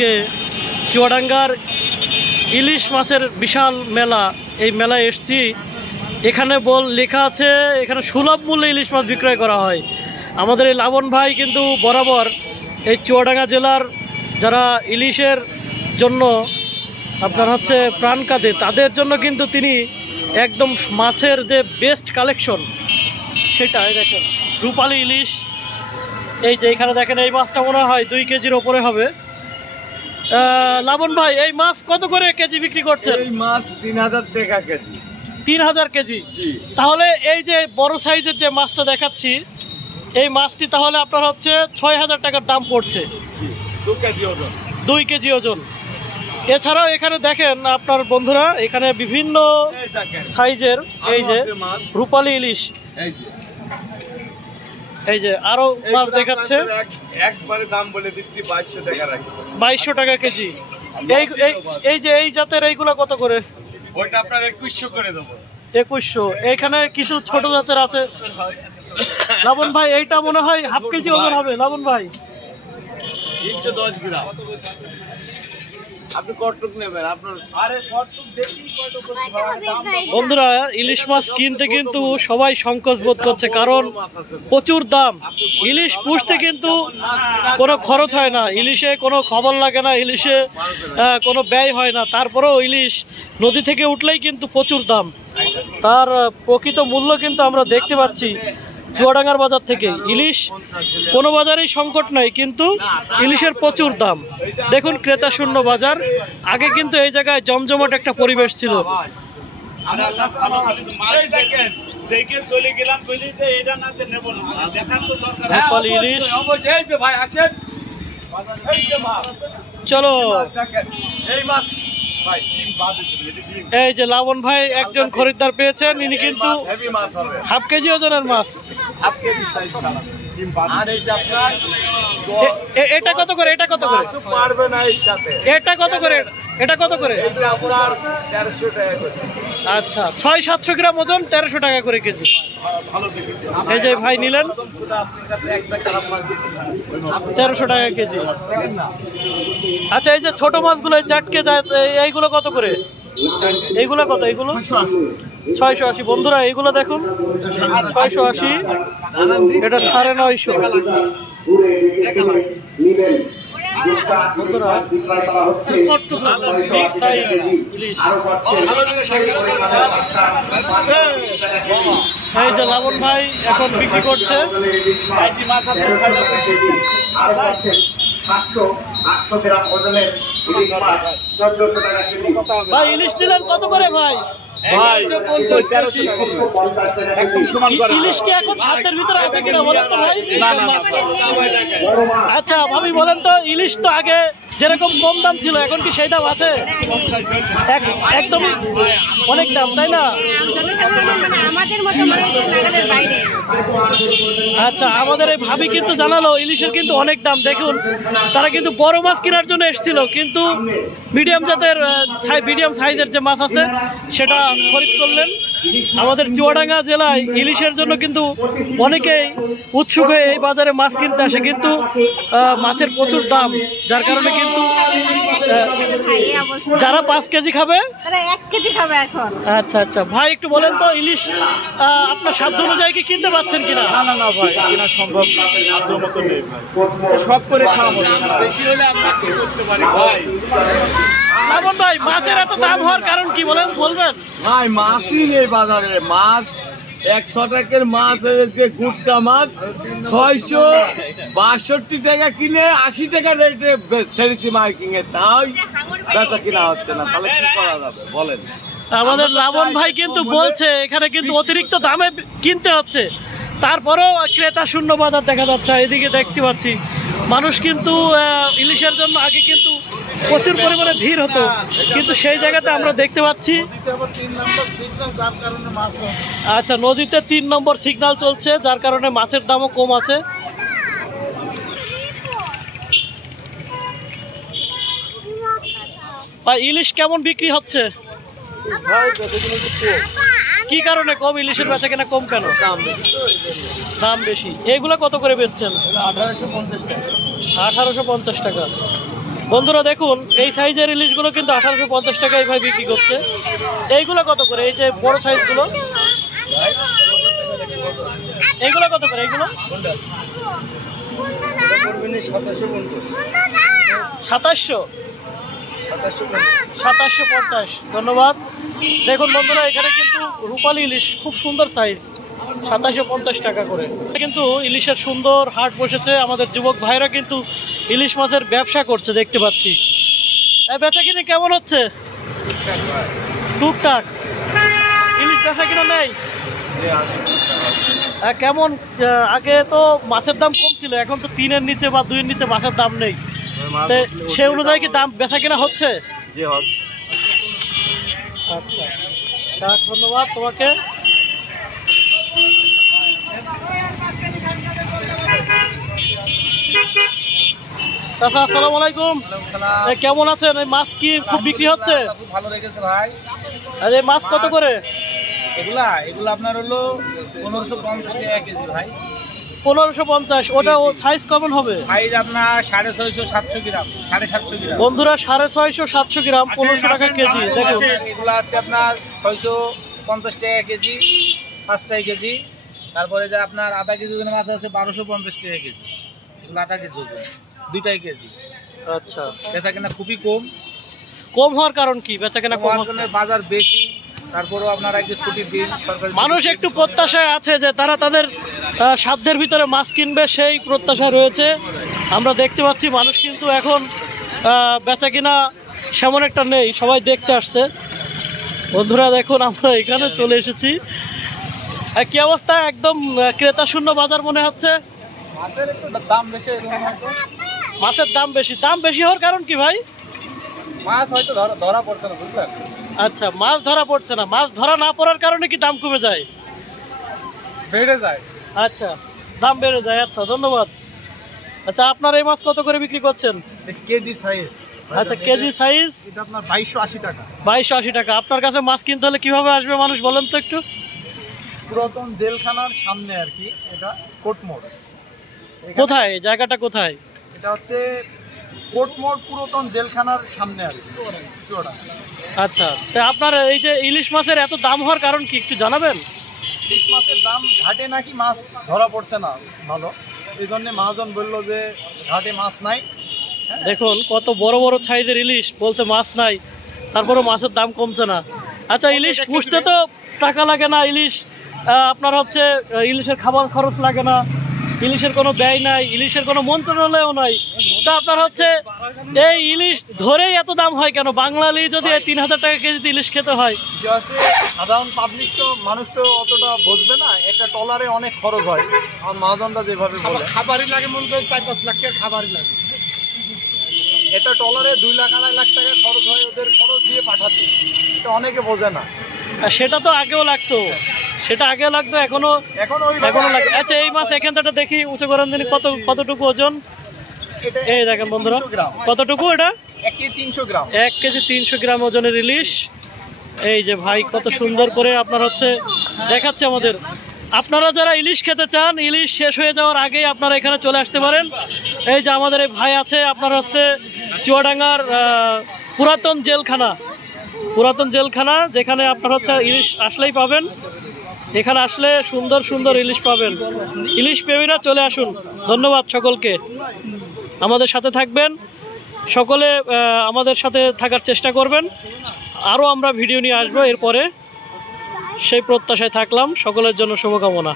আজকে চুয়াডাঙ্গার ইলিশ মাছের বিশাল মেলা, এই মেলায় এসছি। এখানে লেখা আছে এখানে সুলভ মূল্যে ইলিশ মাছ বিক্রয় করা হয়। আমাদের এই লাবণ ভাই কিন্তু বরাবর এই চুয়াডাঙ্গা জেলার যারা ইলিশের জন্য আপনার হচ্ছে প্রাণ কাঁদে, তাদের জন্য কিন্তু তিনি একদম মাছের যে বেস্ট কালেকশন সেটা দেখেন। রূপালী ইলিশ, এই যে এখানে দেখেন, এই মাছটা মনে হয় 2 কেজির ওপরে হবে। লাবণ ভাই, এই মাছ কত করে কেজি বিক্রি করছেন? এই মাছ 3000 টাকা কেজি। 3000 কেজি? তাহলে এই যে বড় সাইজের যে মাছটা দেখাচ্ছি, এই মাছটি তাহলে আপনার হচ্ছে 6000 টাকার দাম পড়ছে। 2 কেজি ওজন। 2 কেজি ওজন। এছাড়াও এখানে দেখেন আপনার বন্ধুরা, এখানে বিভিন্ন সাইজের এই যে রূপালী ইলিশ, এই যে আরো মাছ দেখাচ্ছে। একবারে দাম বলে দিচ্ছি 2200 টাকা রাখবো। 2200 টাকা কেজি। এই যে এই জাতের এইগুলা কত করে? ওইটা আপনার 2100 করে দেবো। 2100। এখানে কিছু ছোট জাতের আছে। লাবণ ভাই, এইটা মনে হয় হাফ কেজি ওজন হবে। লাবণ ভাই, 310 গ্রাম। আপনি কতটুকু নেবেন? আপনার আরে কতটুকু দেখি কতটুকু দাম। বন্ধুরা, ইলিশ মাছ কিনতে কিন্তু সবাই সংকোচ বোধ করছে, কারণ প্রচুর দাম। ইলিশ পুষতে কিন্তু কোনো খরচ হয় না, ইলিশে কোনো খবর লাগে না, ইলিশে কোনো ব্যয় হয় না। তারপরেও ইলিশ নদী থেকে উঠলেই কিন্তু প্রচুর দাম। তার প্রকৃত মূল্য কিন্তু আমরা দেখতে পাচ্ছি চুয়াডাঙ্গার বাজার থেকে। ইলিশ কোনো বাজারেই সংকট নাই, কিন্তু ইলিশের প্রচুর দাম। দেখুন, ক্রেতা শূন্য বাজার। আগে কিন্তু এই জায়গায় জমজমাট একটা পরিবেশ ছিল। চলো, এই যে লাবণ ভাই একজন খরিদ্দার পেয়েছেন, ইনি কিন্তু হাফ কেজি ওজনের মাছ। এটা কত করে? এটা কত করে? এটা কত করে? এটা কত করে? আচ্ছা, 600-700 গ্রাম ওজন, 1300 টাকা করে কেজি। এই যে ভাই নিলেন 1300 টাকা কেজি। আচ্ছা, এই যে ছোট মাছগুলো চাটকে যায়, এইগুলো কত করে? এইগুলো কত? এইগুলো 680। বন্ধুরা, এইগুলো দেখুন, 680। এটা 950। বন্ধুরা, এই যে লাবণ ভাই এখন বিক্রি করছে। ভাই, ইলিশ নিলেন কত করে ভাই? ইলিশ কি এখন হাতের ভিতরে আছে কিনা বলেন তো ভাই? আচ্ছা ভাবি, বলেন তো, ইলিশ তো আগে যেরকম কম দাম ছিল, এখন কি সেই দাম আছে? একদমই অনেক দাম, তাই না? আচ্ছা, আমাদের এই ভাবি কিন্তু জানালো ইলিশের কিন্তু অনেক দাম। দেখুন, তারা কিন্তু বড় মাছ কেনার জন্য এসেছিল, কিন্তু মিডিয়াম সাইজের যে মাছ আছে সেটা খরিদ করলেন। আমাদের চুয়াডাঙ্গা জেলায় ইলিশের জন্য কিন্তু অনেকেই উৎসুক হয়ে এই বাজারে মাছ কিনতে আসে, কিন্তু মাছের প্রচুর দাম, যার কারণে কিন্তু যারা 5 কেজি খাবে তারা 1 কেজি খাবে এখন। আচ্ছা আচ্ছা ভাই, একটু বলেন তো, ইলিশ আপনার সাধ্য অনুযায়ী কি কিনতে পারছেন কিনা? না ভাই, কিনা সম্ভব সাধ্য মতো নেই ভাই, সব করে খাওয়া বেশি হলে আমরা কি করতে পারি ভাই? লাবণ ভাই, মাছের এত দাম হওয়ার কারণ কি বলবেন? ভাই, মাছই নেই বাজারে। মাছ 100 টাকার মাছ হয়েছে গুটকা মাছ 662 টাকা কিনে 80 টাকা রেটে ছেড়েছি মার্কিং এ, তাই বেচা কিনা হচ্ছে না। তাহলে কি করা যাবে বলেন? আমাদের লাবণ ভাই কিন্তু বলছে এখানে কিন্তু অতিরিক্ত দামে কিনতে হচ্ছে, তারপরেও ক্রেতা শূন্য বাজার দেখা যাচ্ছে। এদিকে দেখতে পাচ্ছি মানুষ কিন্তু ইলিশের জন্য আগে কিন্তু প্রচুর পরিমাণে ভিড় হতো, কিন্তু সেই জায়গাতে আমরা দেখতে পাচ্ছি আচ্ছা, নদীতে 3 নম্বর সিগন্যাল চলছে, যার কারণে মাছের দামও কম আছে। ইলিশ কেমন বিক্রি হচ্ছে? কি কারণে কম? ইলিশের বেচা কেনা কম কেন? দাম বেশি। এগুলো কত করে বেচছেন? 1850 টাকা। বন্ধুরা দেখুন এই সাইজের ইলিশগুলো কিন্তু 1850 টাকা এইভাবে বিক্রি করছে। এইগুলো কত করে? এই যে বড় সাইজগুলো এইগুলো কত করে? এইগুলো 2750। ধন্যবাদ। দেখুন বন্ধুরা এখানে কিন্তু রূপালী ইলিশ খুব সুন্দর সাইজ, 2750 টাকা করে। কিন্তু ইলিশের সুন্দর হাট বসেছে, আমাদের যুবক ভাইরা কিন্তু ইলিশ মাছের ব্যবসা করছে দেখতে পাচ্ছি। বেচা কিনে কেমন হচ্ছে? টুকটাক। ইলিশ বেচা কিনা নেই কেমন? আগে তো মাছের দাম কম ছিল, এখন তো 3-এর নিচে বা 2-এর নিচে মাছের দাম নেই। সেই অনুযায়ী কি দাম বেচা কিনা হচ্ছে? আচ্ছা, ধন্যবাদ তোমাকে। চাচা আসসালামু আলাইকুম, কেমন আছেন? এই মাছ কি খুব বিক্রি হচ্ছে? ভালো রেখেছে ভাই। আর এই মাছ কত করে? এগুলা আপনার হলো 1550 টাকা কেজি ভাই। 1550। ওটা সাইজ কেমন হবে? সাইজ আপনার 650-700 গ্রাম, 750 গ্রাম। বন্ধুরা 650-700 গ্রাম 1500 টাকা কেজি। দেখুন এগুলা আছে আপনার 650 টাকা কেজি, 5 টাকা কেজি। তারপরে যে আপনার আধা কেজি ওজনের মাছ আছে 1250 টাকা কেজি। এগুলো আধা কেজি ওজন, 2 কেজি। আচ্ছা, বেচা কেনা খুবই কম। কম হওয়ার কারণ কি? বেচা কেনা কম হওয়ার কারণে বাজার বেশি, তারপরেও আপনার আজকে ছুটির দিন, সরকারি মানুষ একটু প্রত্যাশায় আছে যে তারা তাদের সাধ্যের ভিতরে মাছ কিনবে, সেই প্রত্যাশা রয়েছে। আমরা দেখতে পাচ্ছি মানুষ কিন্তু এখন বেচা কিনা সেমন একটা নেই, সবাই দেখতে আসছে। বন্ধুরা দেখুন আমরা এখানে চলে এসেছি। কি অবস্থা? একদম ক্রেতা শূন্য বাজার মনে হচ্ছে। মাছের একটু দাম বেশি। মাছের দাম বেশি। দাম বেশি হওয়ার কারণ কি ভাই? মাছ হয়তো ধরা পড়ছে না, বুঝলেন? আচ্ছা, মাছ ধরা পড়ছে না। মাছ ধরা না পড়ার কারণে কি দাম কমে যায়? বেড়ে যায়। আচ্ছা, দাম বেড়ে যায়। আচ্ছা, ধন্যবাদ। আচ্ছা, আপনার এই মাছ কত করে বিক্রি করছেন? KG size. আচ্ছা, কেজি সাইজ এটা আপনার 2280 টাকা। 2280 টাকা। আপনার কাছে মাছ কিনতে হলে কিভাবে আসবে মানুষ বলেন তো একটু? পুরাতন জেলখানার সামনে আর কি, এটা কোটমোড়। কোথায় জায়গাটা? কোথায় এটা? হচ্ছে কোটমোড়, পুরাতন জেলখানার সামনে আর কি। আচ্ছা, তা আপনার এই যে ইলিশ মাছের এত দাম হওয়ার কারণ কি একটু জানাবেন? ইলিশ মাছের দাম ঘাটে নাকি মাছ ধরা পড়ছে না ভালো, এই জন্য মহাজন বললো যে ঘাটে মাছ নাই। দেখুন কত বড় বড় সাইজের ইলিশ, বলছে মাছ নাই, তারপরে মাছের দাম কমছে না। আচ্ছা, ইলিশ পুষতে তো টাকা লাগে না, ইলিশ আপনার হচ্ছে ইলিশের খাবার খরচ লাগে না, ইলিশের কোনো ব্যয় নাই, ইলিশের কোনো মন্ত্রণালয়ও নাই। তা আপনার হচ্ছে এই ইলিশ ধরেই এত দাম হয় কেন? বাঙালি যদি 3000 টাকা কেজিতে ইলিশ খেতে হয়। সাধারণ পাবলিক তো, মানুষ তো অতটা বুঝবে না। একটা ট্রলারে অনেক খরচ হয়, আর মহাজনরা যেভাবে বলে খাবারই লাগে, মনে করেন 4-5 লাখ টাকা খাবারই লাগে। এটা ট্রলারে 2 লাখ 2.5 লাখ টাকা খরচ হয়, ওদের খরচ দিয়ে পাঠাতে। এটা অনেকে বোঝে না। সেটা তো আগেও লাগতো, সেটা আগে লাগতো, এখনো লাগে। আচ্ছা, এই মাছ এখান থেকে দেখি উঁচু করেন দিন, কতটুকু ওজন? এই দেখেন বন্ধুরা, কতটুকু এটা? 1 কেজি 300 গ্রাম। 1 কেজি 300 গ্রাম ওজনের ইলিশ। এই যে ভাই কত সুন্দর করে আপনার হচ্ছে দেখাচ্ছে আমাদের। আপনারা যারা ইলিশ খেতে চান, ইলিশ শেষ হয়ে যাওয়ার আগেই আপনারা এখানে চলে আসতে পারেন। এই যে আমাদের এই ভাই আছে, আপনার হচ্ছে চুয়াডাঙ্গার পুরাতন জেলখানা, যেখানে আপনার হচ্ছে ইলিশ আসলেই পাবেন। এখানে আসলে সুন্দর সুন্দর ইলিশ পাবেন। ইলিশ প্রেমীরা চলে আসুন। ধন্যবাদ সকলকে, আমাদের সাথে থাকবেন সকলে, আমাদের সাথে থাকার চেষ্টা করবেন। আরও আমরা ভিডিও নিয়ে আসবো এরপরে, সেই প্রত্যাশায় থাকলাম। সকলের জন্য শুভকামনা।